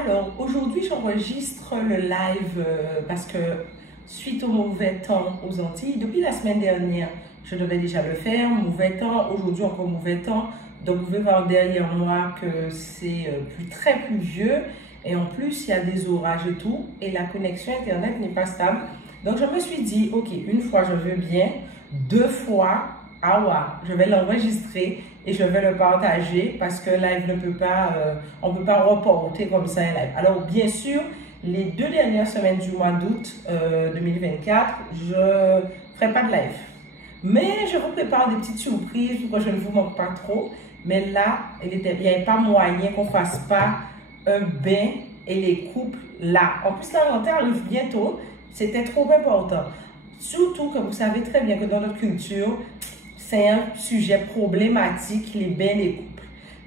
Alors, aujourd'hui, j'enregistre le live parce que suite au mauvais temps aux Antilles, depuis la semaine dernière, je devais déjà le faire, mauvais temps, aujourd'hui encore mauvais temps. Donc, vous pouvez voir derrière moi que c'est très pluvieux et en plus, il y a des orages et tout et la connexion Internet n'est pas stable. Donc, je me suis dit, ok, une fois je veux bien, deux fois, ah ouais, je vais l'enregistrer et je vais le partager parce que live ne peut pas, on ne peut pas reporter comme ça un live. Alors, bien sûr, les 2 dernières semaines du mois d'août 2024, je ne ferai pas de live. Mais je vous prépare des petites surprises pour que je ne vous manque pas trop. Mais là, il n'y avait pas moyen qu'on ne fasse pas un bain et les couples là. En plus, la rentrée arrive bientôt. C'était trop important. Surtout que vous savez très bien que dans notre culture, c'est un sujet problématique, les bains des couples.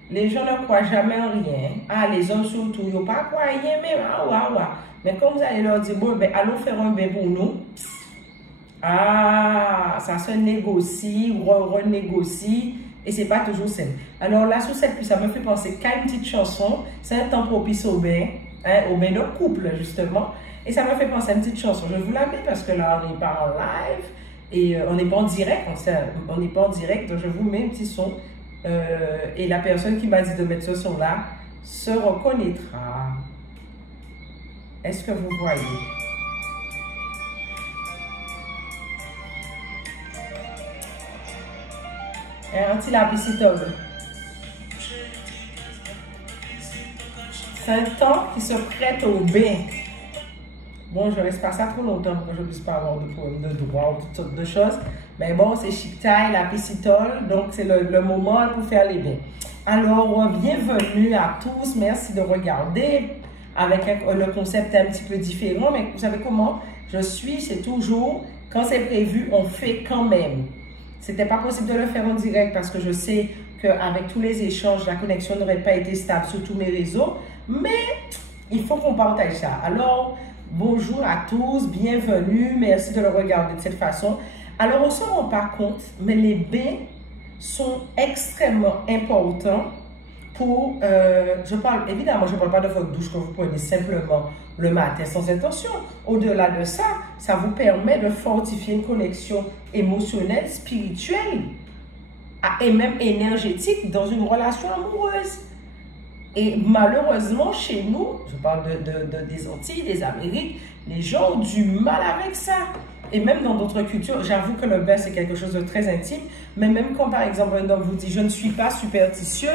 Les gens ne croient jamais en rien. Ah, les hommes surtout, ils n'ont pas croire rien, mais Mais quand vous allez leur dire, bon, ben, allons faire un bain pour nous. Ah, ça se négocie, renégocie, et c'est pas toujours simple. Alors là, sur cette pluie, ça me fait penser qu'à une petite chanson, c'est un temps propice au bain de couple, justement. Et ça m'a fait penser à une petite chanson. Je vous la mets parce que là, on n'est pas en live. Et on n'est pas en direct, on n'est pas en direct, donc je vous mets un petit son. Et la personne qui m'a dit de mettre ce son-là se reconnaîtra. Est-ce que vous voyez? Un petit lapicitol. C'est un temps qui se prête au bain. Bon, je ne reste pas ça trop longtemps pour que je ne puisse pas avoir de problème de droit ou toutes sortes de choses. Mais bon, c'est chic taille, la piscitole, donc c'est le moment pour faire les bains. Alors, bienvenue à tous. Merci de regarder. Avec le concept un petit peu différent, mais vous savez comment je suis, c'est toujours, quand c'est prévu, on fait quand même. C'était pas possible de le faire en direct parce que je sais qu'avec tous les échanges, la connexion n'aurait pas été stable sur tous mes réseaux, mais il faut qu'on partage ça. Alors, bonjour à tous, bienvenue, merci de le regarder de cette façon. Alors, on ne se rend pas compte, mais les bains sont extrêmement importants pour, évidemment, je ne parle pas de votre douche que vous prenez simplement le matin sans intention. Au-delà de ça, ça vous permet de fortifier une connexion émotionnelle, spirituelle et même énergétique dans une relation amoureuse. Et malheureusement, chez nous, je parle des Antilles, des Amériques, les gens ont du mal avec ça. Et même dans d'autres cultures, j'avoue que le bain, c'est quelque chose de très intime. Mais même quand, par exemple, un homme vous dit « je ne suis pas superstitieux »,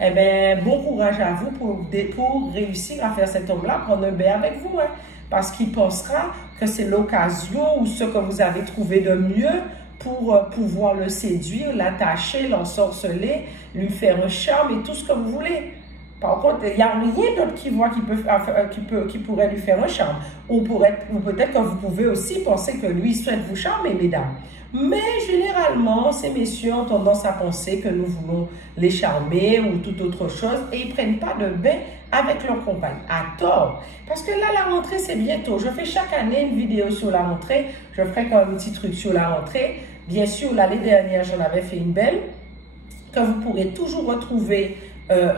eh bien, bon courage à vous pour réussir à faire cet homme-là prendre un bain avec vous. Hein, parce qu'il pensera que c'est l'occasion ou ce que vous avez trouvé de mieux pour pouvoir le séduire, l'attacher, l'ensorceler, lui faire un charme et tout ce que vous voulez. Par contre, il n'y a rien d'autre qui pourrait lui faire un charme. Ou peut-être que vous pouvez aussi penser que lui souhaite vous charmer, mesdames. Mais généralement, ces messieurs ont tendance à penser que nous voulons les charmer ou toute autre chose et ils ne prennent pas de bain avec leur compagne. À tort. Parce que là, la rentrée, c'est bientôt. Je fais chaque année une vidéo sur la rentrée. Je ferai quand même un petit truc sur la rentrée. Bien sûr, l'année dernière, j'en avais fait une belle que vous pourrez toujours retrouver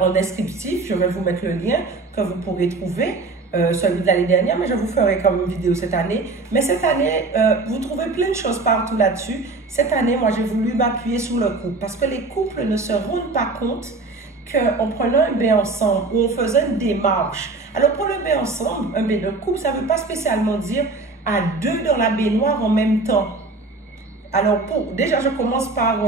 en descriptif. Je vais vous mettre le lien que vous pourrez trouver, celui de l'année dernière, mais je vous ferai comme une vidéo cette année. Mais cette année, vous trouvez plein de choses partout là-dessus. Cette année, moi, j'ai voulu m'appuyer sur le couple parce que les couples ne se rendent pas compte qu'en prenant un bain ensemble ou en faisant une démarche. Alors, pour le bain ensemble, un bain de couple, ça ne veut pas spécialement dire à deux dans la baignoire en même temps. Alors, déjà, je commence par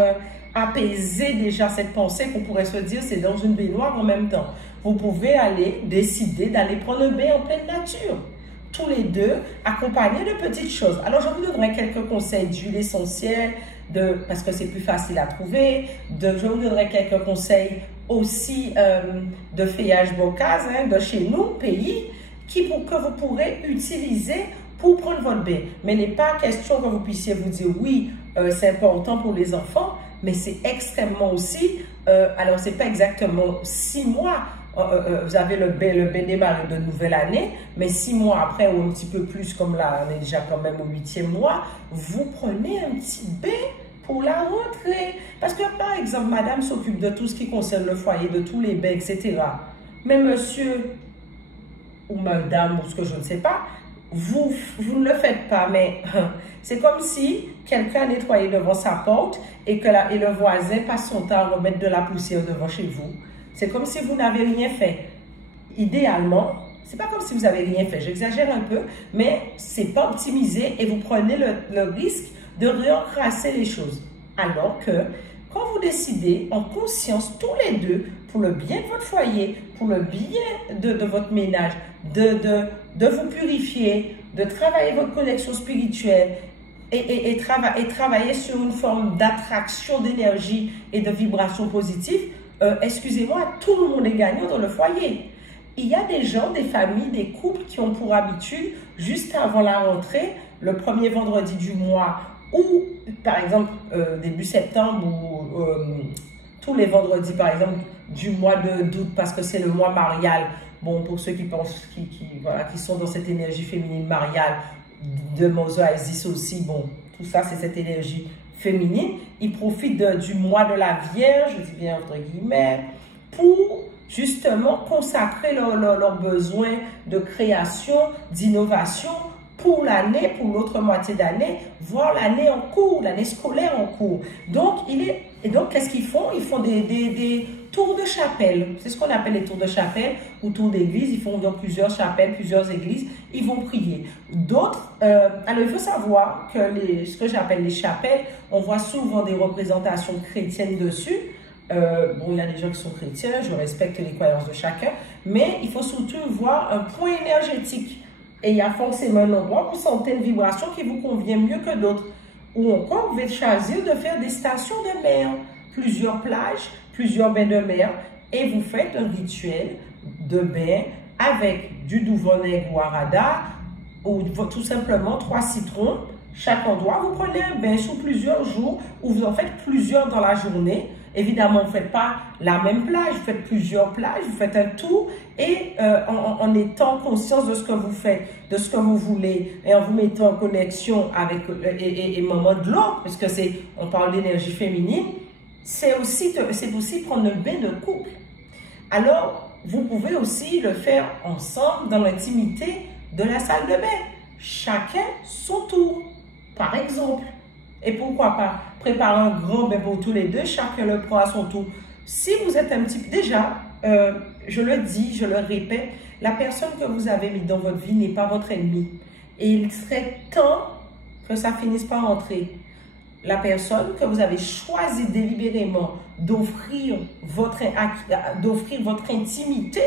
apaiser déjà cette pensée qu'on pourrait se dire c'est dans une baignoire en même temps. Vous pouvez décider d'aller prendre un bain en pleine nature. Tous les deux, accompagnés de petites choses. Alors, je vous donnerai quelques conseils d'huile essentielle, parce que c'est plus facile à trouver. Je vous donnerai quelques conseils aussi de feuillage bocase de chez nous, pays, que vous pourrez utiliser pour prendre votre bain. Mais il n'est pas question que vous puissiez vous dire oui, c'est important pour les enfants, mais c'est extrêmement aussi, alors c'est pas exactement 6 mois, vous avez le bain démarré de nouvelle année, mais 6 mois après ou un petit peu plus, comme là on est déjà quand même au 8e mois, vous prenez un petit bain pour la rentrée. Parce que par exemple, madame s'occupe de tout ce qui concerne le foyer, de tous les bains, etc. Mais monsieur, ou madame, ou ce que je ne sais pas, vous ne le faites pas, mais c'est comme si quelqu'un nettoyait devant sa porte et que et le voisin passe son temps à remettre de la poussière devant chez vous. C'est comme si vous n'avez rien fait. Idéalement, c'est pas comme si vous avez rien fait, j'exagère un peu, mais c'est pas optimisé et vous prenez le risque de réencrasser les choses. Alors que quand vous décidez en conscience tous les deux, pour le bien de votre foyer, pour le bien de votre ménage, de vous purifier, de travailler votre connexion spirituelle et travailler sur une forme d'attraction d'énergie et de vibration positive, excusez-moi, tout le monde est gagnant dans le foyer. Il y a des gens, des familles, des couples qui ont pour habitude, juste avant la rentrée, le premier vendredi du mois, ou par exemple début septembre, ou tous les vendredis par exemple du mois d'août, parce que c'est le mois marial. Bon, pour ceux qui pensent, qui sont dans cette énergie féminine mariale, de Mother Isis aussi, bon, tout ça c'est cette énergie féminine. Ils profitent du mois de la Vierge, je dis bien entre guillemets, pour justement consacrer leurs besoins de création, d'innovation pour l'année, pour l'autre moitié d'année, voire l'année en cours, l'année scolaire en cours. Donc, qu'est-ce qu'ils font? Ils font des tours de chapelle. C'est ce qu'on appelle les tours de chapelle ou tours d'église. Ils font dans plusieurs chapelles, plusieurs églises. Ils vont prier. D'autres, alors il faut savoir que ce que j'appelle les chapelles, on voit souvent des représentations chrétiennes dessus. Bon, il y a des gens qui sont chrétiens, je respecte les croyances de chacun, mais il faut surtout voir un point énergétique. Et il y a forcément un endroit où vous sentez une vibration qui vous convient mieux que d'autres. Ou encore, vous pouvez choisir de faire des stations de mer, plusieurs plages, plusieurs bains de mer, et vous faites un rituel de bain avec du Duvernay Guarada ou tout simplement 3 citrons. Chaque endroit, vous prenez un bain sur plusieurs jours ou vous en faites plusieurs dans la journée. Évidemment, vous ne faites pas la même plage, vous faites plusieurs plages, vous faites un tour et en étant conscience de ce que vous faites, de ce que vous voulez et en vous mettant en connexion avec et moment de l'autre, parce que on parle d'énergie féminine, c'est aussi prendre un bain de couple. Alors, vous pouvez aussi le faire ensemble dans l'intimité de la salle de bain. Chacun son tour, par exemple. Et pourquoi pas préparer un grand bain pour tous les deux, chacun le prend à son tour. Si vous êtes un petit peu... Déjà, je le dis, je le répète, la personne que vous avez mis dans votre vie n'est pas votre ennemi. Et il serait temps que ça finisse par entrer. La personne que vous avez choisi délibérément d'offrir votre intimité,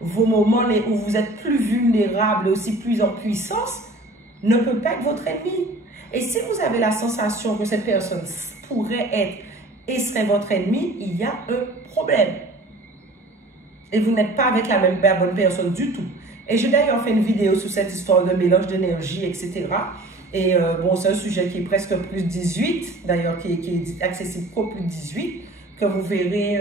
vos moments où vous êtes plus vulnérable et aussi plus en puissance, ne peut pas être votre ennemi. Et si vous avez la sensation que cette personne pourrait être et serait votre ennemi, il y a un problème. Et vous n'êtes pas avec la bonne personne du tout. Et j'ai d'ailleurs fait une vidéo sur cette histoire de mélange d'énergie, etc. Et bon, c'est un sujet qui est presque plus 18, d'ailleurs qui est accessible qu'au plus 18, que vous verrez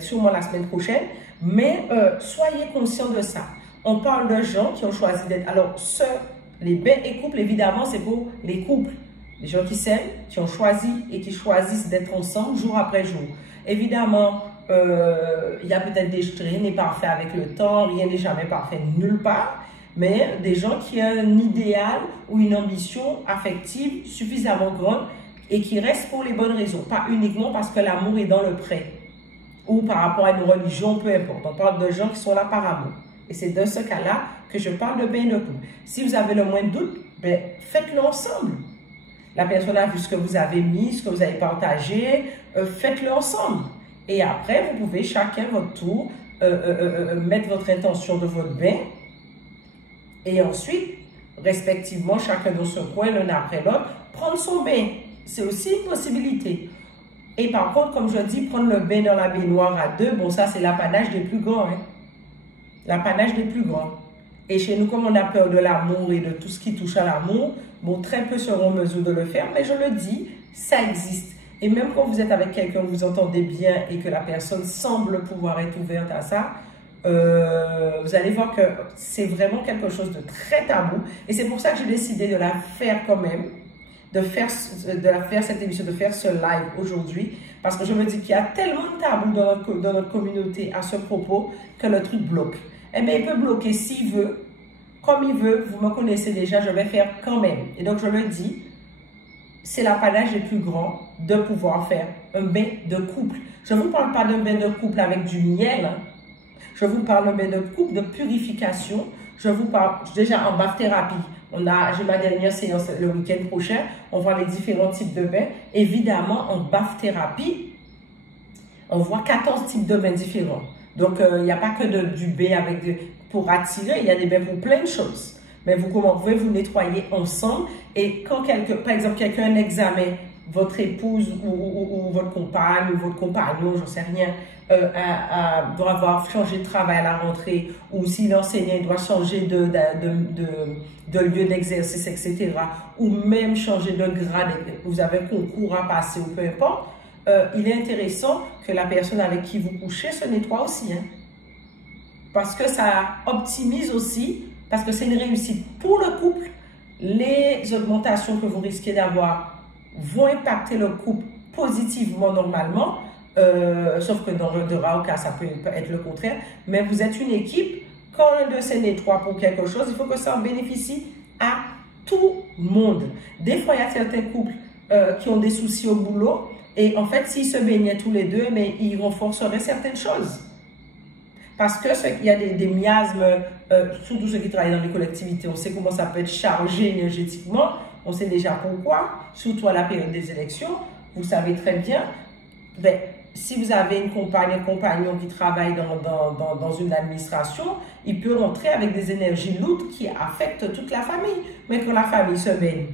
sûrement la semaine prochaine. Mais soyez conscients de ça. On parle de gens qui ont choisi d'être... Alors, les bains et couples, évidemment, c'est pour les couples. Les gens qui s'aiment, qui ont choisi et qui choisissent d'être ensemble jour après jour. Évidemment, il y a peut-être rien n'est parfait avec le temps, rien n'est jamais parfait nulle part. Mais des gens qui ont un idéal ou une ambition affective suffisamment grande et qui restent pour les bonnes raisons. Pas uniquement parce que l'amour est dans le prêt ou par rapport à une religion, peu importe. On parle de gens qui sont là par amour. Et c'est dans ce cas-là que je parle de bain de couple. Si vous avez le moins de doute, faites-le ensemble. La personne a vu ce que vous avez mis, ce que vous avez partagé, faites-le ensemble. Et après, vous pouvez chacun votre tour mettre votre intention de votre bain. Et ensuite, respectivement, chacun dans son coin, l'un après l'autre, prendre son bain. C'est aussi une possibilité. Et par contre, comme je dis, prendre le bain dans la baignoire à deux, bon, ça, c'est l'apanage des plus grands. Hein? L'apanage des plus grands. Et chez nous, comme on a peur de l'amour et de tout ce qui touche à l'amour, bon, très peu seront en mesure de le faire, mais je le dis, ça existe. Et même quand vous êtes avec quelqu'un, vous entendez bien et que la personne semble pouvoir être ouverte à ça, vous allez voir que c'est vraiment quelque chose de très tabou. Et c'est pour ça que j'ai décidé de la faire quand même, de faire cette émission, de faire ce live aujourd'hui. Parce que je me dis qu'il y a tellement de tabous dans notre communauté à ce propos que le truc bloque. eh bien, il peut bloquer s'il veut, comme il veut. Vous me connaissez déjà, je vais faire quand même. Et donc, je le dis, c'est l'apanage des plus grands de pouvoir faire un bain de couple. Je ne vous parle pas d'un bain de couple avec du miel. Hein. Je vous parle d'un bain de couple, de purification. Je vous parle déjà en bath-thérapie. J'ai ma dernière séance le week-end prochain. On voit les différents types de bains. Évidemment, en bath-thérapie, on voit 14 types de bains différents. Donc, il n'y a pas que du bain pour attirer, il y a des bains pour plein de choses. Mais vous pouvez vous nettoyer ensemble. Et quand par exemple, quelqu'un a un examen, votre épouse ou votre compagne ou votre compagnon, j'en sais rien, doit avoir changé de travail à la rentrée, ou si l'enseignant doit changer de lieu d'exercice, etc., ou même changer de grade, vous avez un concours à passer ou peu importe, il est intéressant que la personne avec qui vous couchez se nettoie aussi. Hein? Parce que ça optimise aussi, parce que c'est une réussite pour le couple. Les augmentations que vous risquez d'avoir vont impacter le couple positivement normalement, sauf que dans de rares cas, ça peut être le contraire. Mais vous êtes une équipe. Quand l'un de se nettoie pour quelque chose, il faut que ça en bénéficie à tout le monde. Des fois, il y a certains couples qui ont des soucis au boulot. Et en fait, s'ils se baignaient tous les deux, mais ils renforceraient certaines choses. Parce qu'il y a des miasmes, surtout ceux qui travaillent dans les collectivités, on sait comment ça peut être chargé énergétiquement, on sait déjà pourquoi, surtout à la période des élections, vous savez très bien. Ben, si vous avez une compagne, un compagnon qui travaille dans une administration, il peut rentrer avec des énergies lourdes qui affectent toute la famille. Mais quand la famille se baigne,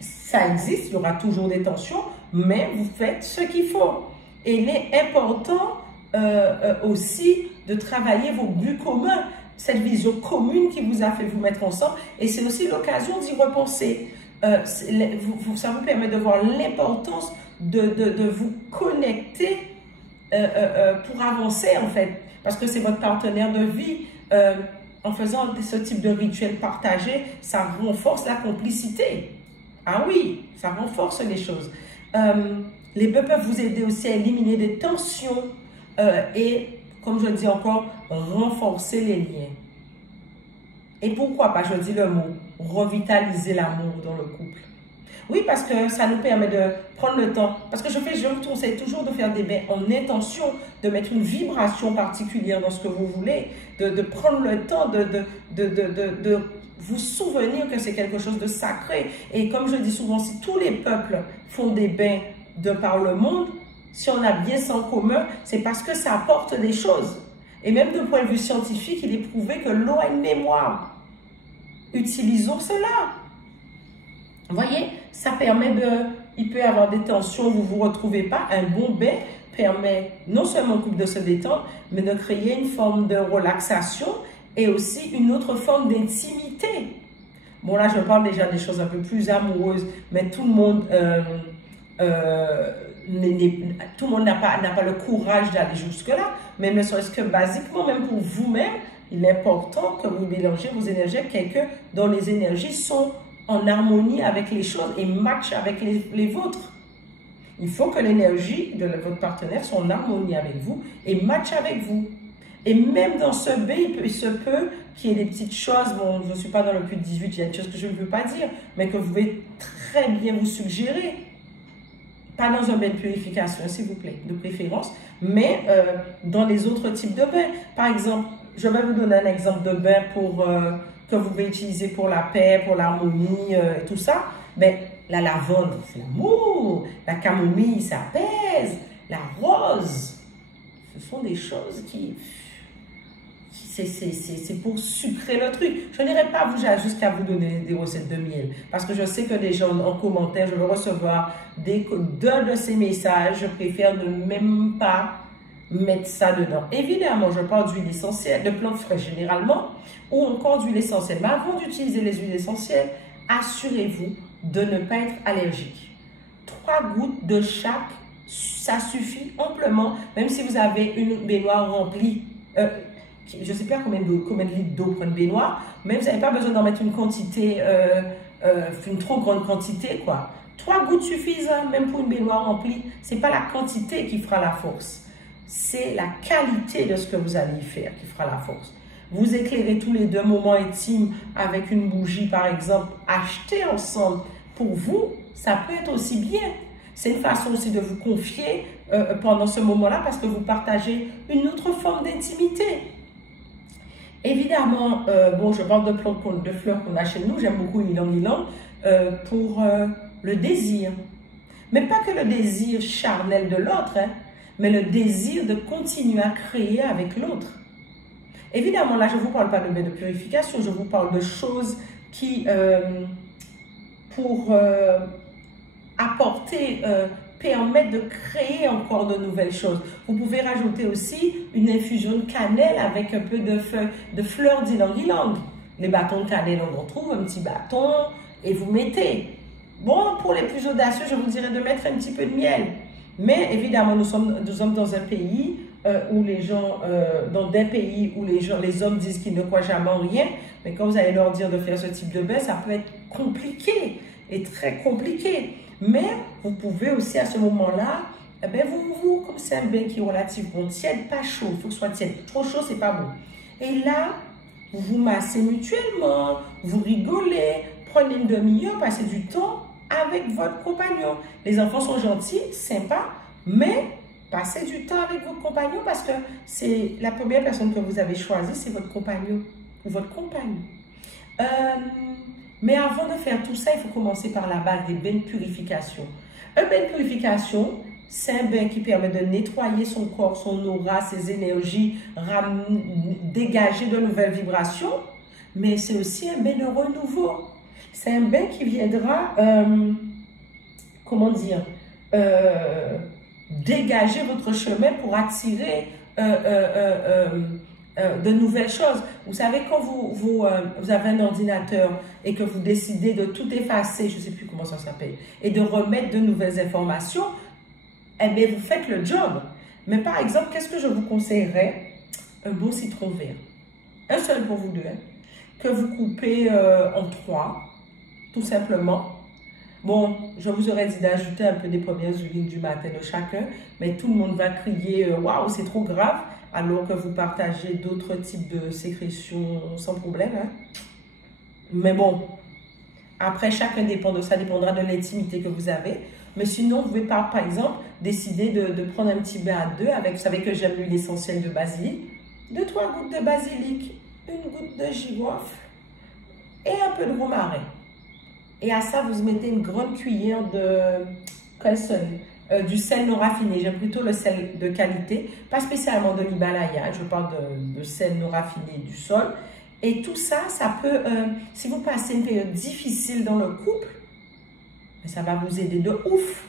ça existe, il y aura toujours des tensions, mais vous faites ce qu'il faut. Et il est important aussi de travailler vos buts communs, cette vision commune qui vous a fait vous mettre ensemble. Et c'est aussi l'occasion d'y repenser. Ça vous permet de voir l'importance de vous connecter pour avancer, en fait. Parce que c'est votre partenaire de vie. En faisant ce type de rituel partagé, ça renforce la complicité. Ah oui, ça renforce les choses. Les bœufs peuvent vous aider aussi à éliminer des tensions et, comme je le dis encore, renforcer les liens. Et pourquoi pas, je dis le mot, revitaliser l'amour dans le couple. Oui, parce que ça nous permet de prendre le temps. Parce que je vous conseille toujours de faire des bains en intention, de mettre une vibration particulière dans ce que vous voulez, de prendre le temps de vous souvenir que c'est quelque chose de sacré. Et comme je dis souvent, si tous les peuples font des bains de par le monde, si on a bien ça en commun, c'est parce que ça apporte des choses. Et même d'un point de vue scientifique, il est prouvé que l'eau a une mémoire. Utilisons cela. Vous voyez, ça permet il peut y avoir des tensions, vous ne vous retrouvez pas. Un bon bain permet non seulement au couple de se détendre, mais de créer une forme de relaxation et aussi une autre forme d'intimité. Bon, là, je parle déjà des choses un peu plus amoureuses, mais tout le monde n'a pas le courage d'aller jusque-là. Mais ne serait-ce que basiquement, même pour vous-même, il est important que vous mélangez vos énergies avec quelqu'un dont les énergies sont en harmonie avec les choses et matchent avec les vôtres. Il faut que l'énergie de votre partenaire soit en harmonie avec vous et matche avec vous. Et même dans ce bain, il se peut qu'il y ait des petites choses, bon, je ne suis pas dans le plus de 18, il y a des choses que je ne peux pas dire, mais que vous pouvez très bien vous suggérer. Pas dans un bain de purification, s'il vous plaît, de préférence, mais dans les autres types de bains. Par exemple, je vais vous donner un exemple de bain que vous pouvez utiliser pour la paix, pour l'harmonie, et tout ça. Mais la lavande, c'est l'amour. La camomille, ça apaise. La rose, ce sont des choses qui... C'est pour sucrer le truc. Je n'irai pas jusqu'à vous donner des recettes de miel. Parce que je sais que les gens en commentaire, je vais recevoir deux de ces messages. Je préfère ne même pas mettre ça dedans. Évidemment, je parle d'huile essentielle, de plantes fraîches généralement, ou encore d'huile essentielle. Mais avant d'utiliser les huiles essentielles, assurez-vous de ne pas être allergique. 3 gouttes de chaque, ça suffit amplement. Même si vous avez une baignoire remplie, je ne sais pas combien de litres d'eau prend une baignoire, mais vous n'avez pas besoin d'en mettre une quantité, une trop grande quantité, quoi. 3 gouttes suffisent, hein, même pour une baignoire remplie. Ce n'est pas la quantité qui fera la force. C'est la qualité de ce que vous allez y faire qui fera la force. Vous éclairez tous les deux moments intimes avec une bougie, par exemple, achetée ensemble. Pour vous, ça peut être aussi bien. C'est une façon aussi de vous confier pendant ce moment-là parce que vous partagez une autre forme d'intimité. Évidemment, bon, je parle de fleurs qu'on a chez nous, j'aime beaucoup ylang-ylang pour le désir. Mais pas que le désir charnel de l'autre, hein, mais le désir de continuer à créer avec l'autre. Évidemment, là, je ne vous parle pas de bain de purification, je vous parle de choses qui, pour apporter, permettre de créer encore de nouvelles choses. Vous pouvez rajouter aussi une infusion de cannelle avec un peu de fleurs d'ylang-ylang. Les bâtons de cannelle, on retrouve un petit bâton et vous mettez. Bon, pour les plus audacieux, je vous dirais de mettre un petit peu de miel. Mais évidemment, nous sommes dans un pays où les gens, dans des pays où les hommes disent qu'ils ne croient jamais en rien. Mais quand vous allez leur dire de faire ce type de bain, ça peut être compliqué et très compliqué. Mais vous pouvez aussi à ce moment-là, eh bien, comme c'est un bain qui est relativement tiède, pas chaud, il faut que ce soit tiède. Trop chaud, c'est pas bon. Et là, vous vous massez mutuellement, vous rigolez, prenez une demi-heure, passez du temps avec votre compagnon. Les enfants sont gentils, sympas, mais passez du temps avec votre compagnon parce que c'est la première personne que vous avez choisie, c'est votre compagnon ou votre compagne. Mais avant de faire tout ça, il faut commencer par la base des bains de purification. Un bain de purification, c'est un bain qui permet de nettoyer son corps, son aura, ses énergies, dégager de nouvelles vibrations, mais c'est aussi un bain de renouveau. C'est un bain qui viendra, comment dire, dégager votre chemin pour attirer de nouvelles choses. Vous savez, quand vous avez un ordinateur et que vous décidez de tout effacer, je ne sais plus comment ça s'appelle, et de remettre de nouvelles informations, eh bien, vous faites le job. Mais par exemple, qu'est-ce que je vous conseillerais? Un bon citron vert. Un seul pour vous deux, hein, que vous coupez en 3, tout simplement. Bon, je vous aurais dit d'ajouter un peu des premières huiles du matin de chacun, mais tout le monde va crier « Waouh, c'est trop grave !» alors que vous partagez d'autres types de sécrétions sans problème. Hein. Mais bon, après, chacun dépend de ça, dépendra de l'intimité que vous avez. Mais sinon, vous pouvez par exemple décider de prendre un petit bain à deux avec, vous savez que j'aime l'huile essentielle de basilic, 2-3 gouttes de basilic, une goutte de girofle et un peu de romarin. Et à ça, vous mettez une grande cuillère du sel non raffiné. J'aime plutôt le sel de qualité, pas spécialement de l'Himalaya. Je parle de sel non raffiné du sol. Et tout ça, ça peut, si vous passez une période difficile dans le couple, ça va vous aider de ouf.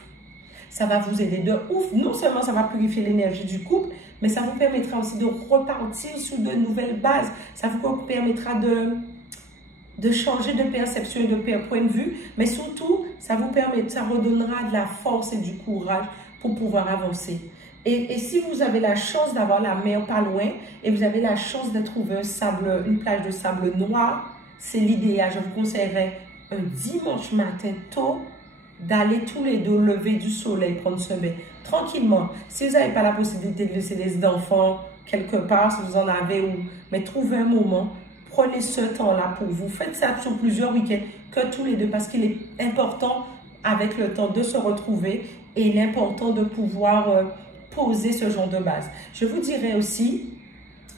Ça va vous aider de ouf. Non seulement ça va purifier l'énergie du couple, mais ça vous permettra aussi de repartir sur de nouvelles bases. Ça vous permettra de changer de perception et de point de vue, mais surtout, ça redonnera de la force et du courage pour pouvoir avancer. Et si vous avez la chance d'avoir la mer pas loin et vous avez la chance de trouver une plage de sable noir, c'est l'idéal. Je vous conseillerais un dimanche matin tôt d'aller tous les deux au lever du soleil prendre ce bain tranquillement. Si vous n'avez pas la possibilité de laisser les enfants quelque part, si vous en avez, mais trouvez un moment. Prenez ce temps-là pour vous. Faites ça sur plusieurs week-ends, que tous les deux, parce qu'il est important avec le temps de se retrouver et il est important de pouvoir poser ce genre de base. Je vous dirais aussi,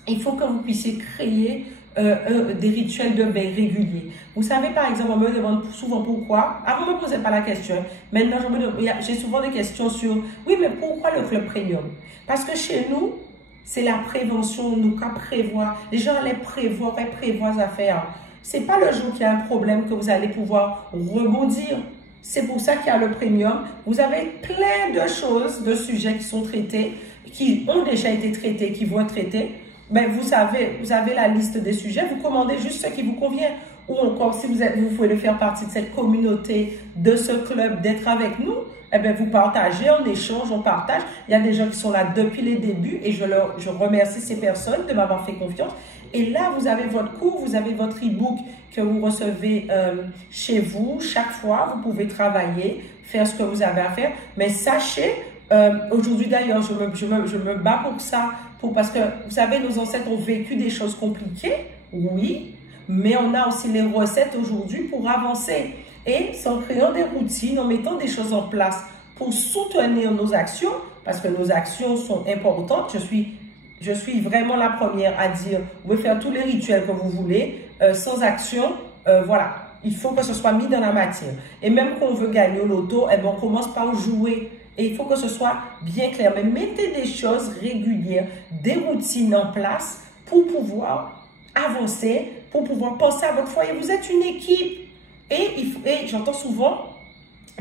il faut que vous puissiez créer des rituels de bain réguliers. Vous savez, par exemple, on me demande souvent pourquoi. Avant, ne me posez pas la question. Maintenant, j'ai souvent des questions sur, oui, mais pourquoi le club premium? Parce que chez nous, c'est la prévention, nous qu'à prévoir. Les gens allaient prévoir à faire. C'est pas le jour qu'il y a un problème que vous allez pouvoir rebondir. C'est pour ça qu'il y a le premium. Vous avez plein de choses, de sujets qui sont traités, qui ont déjà été traités, qui vont être traités. Ben, vous avez la liste des sujets. Vous commandez juste ce qui vous convient. Ou encore, si vous pouvez faire partie de cette communauté, de ce club, d'être avec nous, eh bien, vous partagez, on échange, on partage. Il y a des gens qui sont là depuis les débuts et je remercie ces personnes de m'avoir fait confiance. Et là, vous avez votre cours, vous avez votre e-book que vous recevez chez vous. Chaque fois, vous pouvez travailler, faire ce que vous avez à faire. Mais sachez Aujourd'hui d'ailleurs, je me bats pour ça, parce que vous savez, nos ancêtres ont vécu des choses compliquées, oui, mais on a aussi les recettes aujourd'hui pour avancer. Et c'est en créant des routines, en mettant des choses en place pour soutenir nos actions, parce que nos actions sont importantes. Je suis vraiment la première à dire, vous pouvez faire tous les rituels que vous voulez, sans action, voilà, il faut que ce soit mis dans la matière. Et même quand on veut gagner au loto, eh ben, on commence par jouer. Et il faut que ce soit bien clair. Mais mettez des choses régulières, des routines en place pour pouvoir avancer, pour pouvoir penser à votre foyer. Vous êtes une équipe. Et j'entends souvent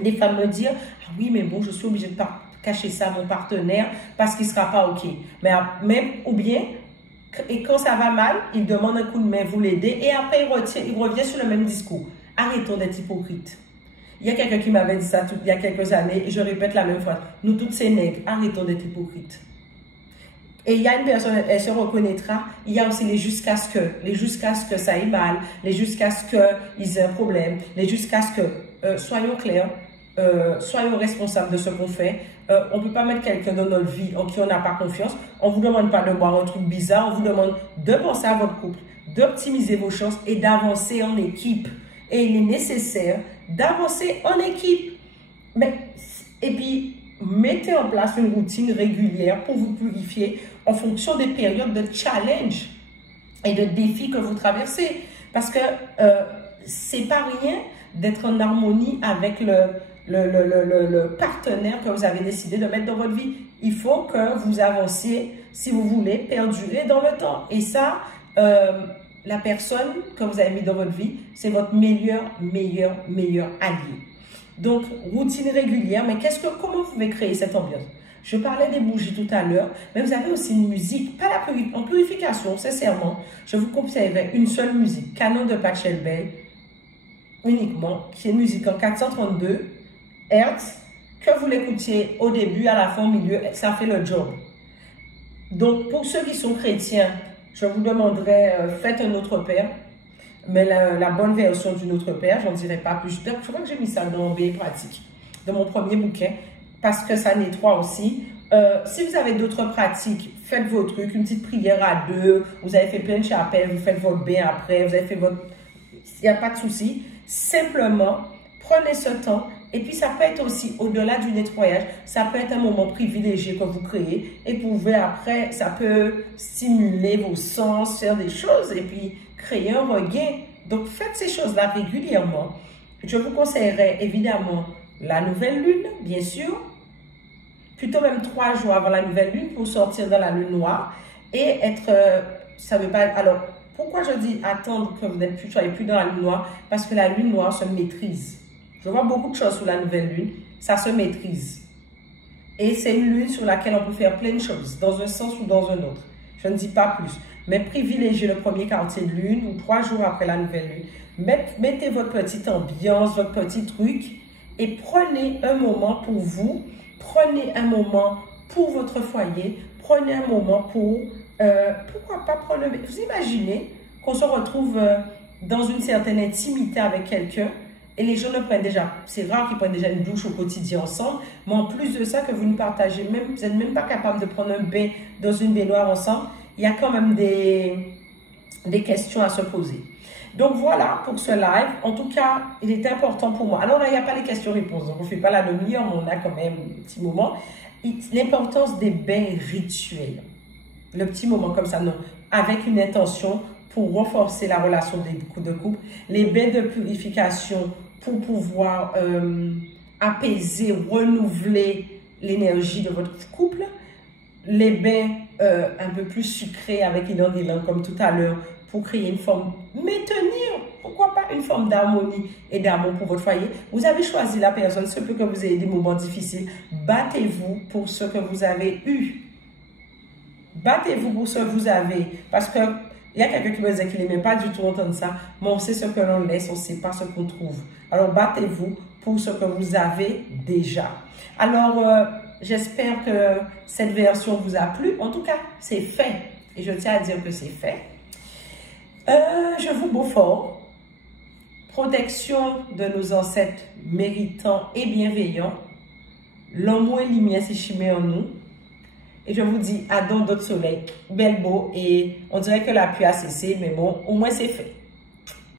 des femmes me dire, ah oui, mais bon, je suis obligée de cacher ça à mon partenaire parce qu'il ne sera pas OK. Mais même, ou bien, et quand ça va mal, il demande un coup de main, vous l'aidez, et après il revient sur le même discours. Arrêtons d'être hypocrites. Il y a quelqu'un qui m'avait dit ça il y a quelques années, et je répète la même phrase. Nous toutes ces nègres, arrêtons d'être hypocrites. Et il y a une personne, elle se reconnaîtra, il y a aussi les jusqu'à ce que ça aille mal, les jusqu'à ce qu'ils aient un problème, les jusqu'à ce que, soyons clairs, soyons responsables de ce qu'on fait. On ne peut pas mettre quelqu'un dans notre vie en qui on n'a pas confiance. On ne vous demande pas de boire un truc bizarre, on vous demande de penser à votre couple, d'optimiser vos chances et d'avancer en équipe. Et il est nécessaire d'avancer en équipe. Et puis, mettez en place une routine régulière pour vous purifier en fonction des périodes de challenge et de défis que vous traversez. Parce que c'est pas rien d'être en harmonie avec le partenaire que vous avez décidé de mettre dans votre vie. Il faut que vous avanciez, si vous voulez, perdurer dans le temps. Et ça, la personne que vous avez mis dans votre vie, c'est votre meilleur allié. Donc, routine régulière, mais comment vous pouvez créer cette ambiance? Je parlais des bougies tout à l'heure, mais vous avez aussi une musique, pas en purification, sincèrement. Je vous conseillerais une seule musique, Canon de Pachelbel, uniquement, qui est une musique en 432 Hz, que vous l'écoutiez au début, à la fin, au milieu, ça fait le job. Donc, pour ceux qui sont chrétiens, je vous demanderais, faites un Notre Père, mais la bonne version du Notre Père, j'en dirai pas plus. Je crois que j'ai mis ça dans B pratique, de mon premier bouquin, parce que ça nettoie aussi. Si vous avez d'autres pratiques, faites vos trucs, une petite prière à deux, vous avez fait plein de chapelles, vous faites votre bain après, vous avez fait votre... Il n'y a pas de souci. Simplement, prenez ce temps. Et puis, ça peut être aussi, au-delà du nettoyage, ça peut être un moment privilégié que vous créez. Et vous pouvez après, ça peut stimuler vos sens, faire des choses et puis créer un regain. Donc, faites ces choses-là régulièrement. Je vous conseillerais évidemment la nouvelle lune, bien sûr. Plutôt même 3 jours avant la nouvelle lune pour sortir dans la lune noire. Et être, ça veut pas... Alors, pourquoi je dis attendre que vous ne soyez plus dans la lune noire? Parce que la lune noire se maîtrise. Je vois beaucoup de choses sur la nouvelle lune, ça se maîtrise. Et c'est une lune sur laquelle on peut faire plein de choses, dans un sens ou dans un autre. Je ne dis pas plus. Mais privilégiez le premier quartier de lune ou 3 jours après la nouvelle lune. Mettez votre petite ambiance, votre petit truc et prenez un moment pour vous. Prenez un moment pour votre foyer. Prenez un moment pour... pourquoi pas prendre... Vous imaginez qu'on se retrouve dans une certaine intimité avec quelqu'un. Et les gens le prennent déjà, c'est rare qu'ils prennent déjà une douche au quotidien ensemble, mais en plus de ça, que vous ne partagez même, vous n'êtes même pas capable de prendre un bain dans une baignoire ensemble, il y a quand même des questions à se poser. Donc voilà pour ce live. En tout cas, il est important pour moi. Alors là, il n'y a pas les questions-réponses, donc on ne fait pas la demi-heure, mais on a quand même un petit moment. L'importance des bains rituels. Le petit moment comme ça, non, avec une intention pour renforcer la relation de couple. Les bains de purification pour pouvoir apaiser, renouveler l'énergie de votre couple. Les bains un peu plus sucrés avec ylang-ylang comme tout à l'heure pour créer une forme, maintenir, pourquoi pas une forme d'harmonie et d'amour pour votre foyer. Vous avez choisi la personne, ce peut que vous ayez des moments difficiles. Battez-vous pour ce que vous avez eu. Battez-vous pour ce que vous avez. Parce que il y a quelqu'un qui me disait qu'il n'aimait pas du tout entendre ça, mais on sait ce que l'on laisse, on ne sait pas ce qu'on trouve. Alors, battez-vous pour ce que vous avez déjà. Alors, j'espère que cette version vous a plu. En tout cas, c'est fait. Et je tiens à dire que c'est fait. Je vous beau fort. Protection de nos ancêtres méritants et bienveillants. L'amour et lumière, c'est chimé en nous. Et je vous dis à dans d'autres soleils. Belle beau. Et on dirait que la pluie a cessé, mais bon, au moins c'est fait.